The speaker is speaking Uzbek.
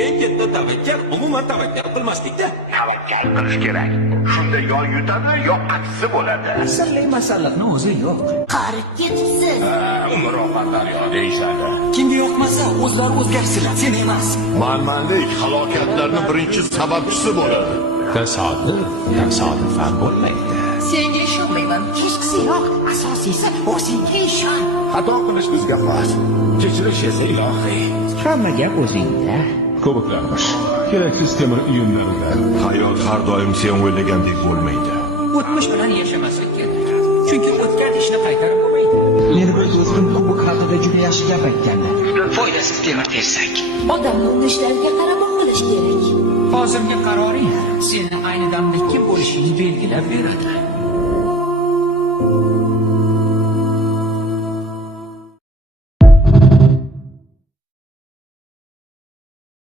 Eng katta tavakkal umuman tavakkal qilmaslikda. Tavakkal qilish kerak. Shunda yo yutadi, yo aksi bo'ladi. Sirli masalliqni o'zi yo'q. Qarib ketibsiz. Umroqandan yo deyishadi. Kimga yoqmasa o'zlari o'zgarsinlar, sen emas. Manmanlik halokatlarning birinchi sababchisi bo'ladi. Tasodifan bo'lmaydi. Senga ishonmayman. Kechqisi yo'q. Asosiysi o'zingga ishon. Xato qilish bizga xos. Kechirish esa ilohiy. Hamma gap o'zingda. Ko'piklarmish. Keraksiz temir uyumlarida. Hayot har doim sen o'ylagandek bo'lmaydi. O'tmish bilan yashamaslik kerak. Chunki o'tgan ishni qaytarib bo'lmaydi. Meni bir do'stim kubok haqida juda yaxshi gap aytganlar. Foydasiz temir tersak. Odamni urishlariga qarab qilish kerak. Hozirgi qaroring seni ayni damda kim bo'lishingni belgilab beradi.